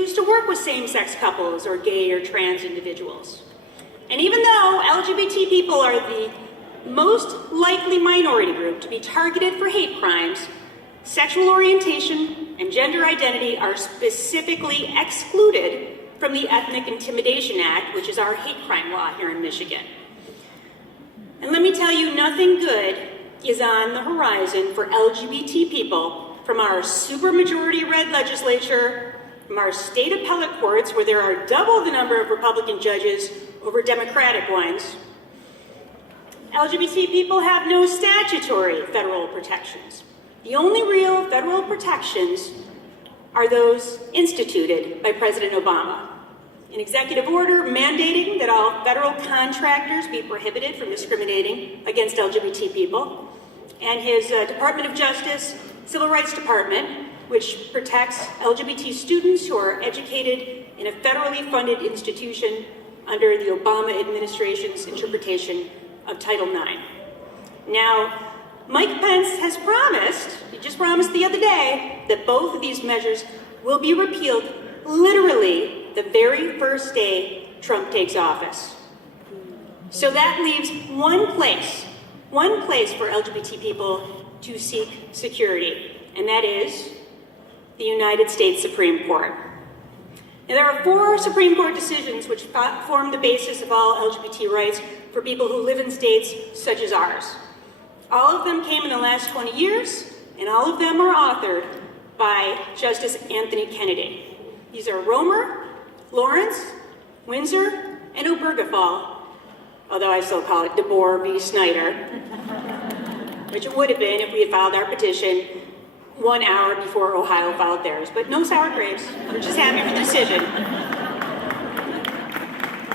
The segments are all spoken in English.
to work with same-sex couples or gay or trans individuals. And even though LGBT people are the most likely minority group to be targeted for hate crimes, sexual orientation and gender identity are specifically excluded from the Ethnic Intimidation Act, which is our hate crime law here in Michigan. And let me tell you, nothing good is on the horizon for LGBT people from our supermajority red legislature, from our state appellate courts, where there are double the number of Republican judges over Democratic ones. LGBT people have no statutory federal protections. The only real federal protections are those instituted by President Obama. An executive order mandating that all federal contractors be prohibited from discriminating against LGBT people, and his Department of Justice Civil Rights Department, which protects LGBT students who are educated in a federally funded institution under the Obama administration's interpretation of Title IX. Now, Mike Pence has promised, he just promised the other day, that both of these measures will be repealed literally the very first day Trump takes office. So that leaves one place for LGBT people to seek security, and that is the United States Supreme Court. Now, there are 4 Supreme Court decisions which form the basis of all LGBT rights for people who live in states such as ours. All of them came in the last 20 years, and all of them are authored by Justice Anthony Kennedy. These are Romer, Lawrence, Windsor, and Obergefell, although I still call it DeBoer v. Snyder, which it would have been if we had filed our petition 1 hour before Ohio filed theirs, but no sour grapes. We're just happy for the decision.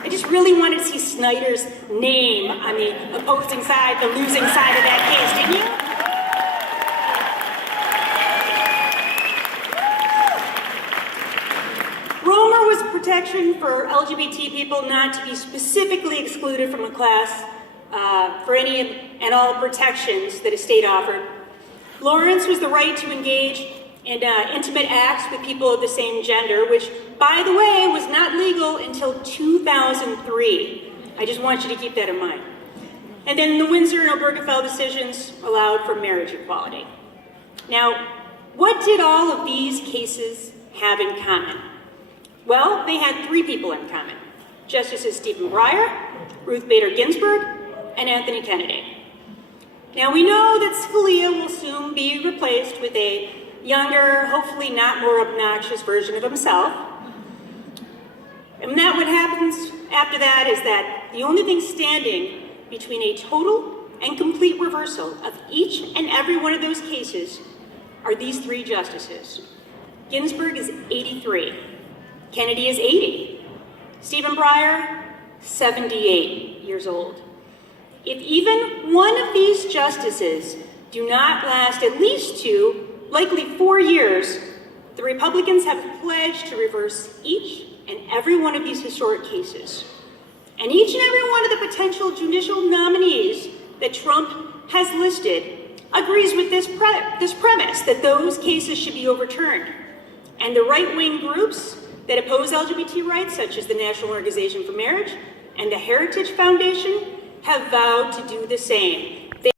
I just really wanted to see Snyder's name on the opposing side, the losing side of that case, didn't you? Romer was protection for LGBT people not to be specifically excluded from a class for any and all protections that a state offered. Lawrence was the right to engage in intimate acts with people of the same gender, which, by the way, was not legal until 2003. I just want you to keep that in mind. And then the Windsor and Obergefell decisions allowed for marriage equality. Now, what did all of these cases have in common? Well, they had 3 people in common: Justices Stephen Breyer, Ruth Bader Ginsburg, and Anthony Kennedy. Now, we know that Scalia will soon be replaced with a younger, hopefully not more obnoxious version of himself. And that what happens after that is that the only thing standing between a total and complete reversal of each and every one of those cases are these 3 justices. Ginsburg is 83. Kennedy is 80. Stephen Breyer, 78 years old. If even one of these justices do not last at least 2, likely 4 years, the Republicans have pledged to reverse each and every one of these historic cases. And each and every one of the potential judicial nominees that Trump has listed agrees with this premise, that those cases should be overturned. And the right-wing groups that oppose LGBT rights, such as the National Organization for Marriage and the Heritage Foundation, have vowed to do the same.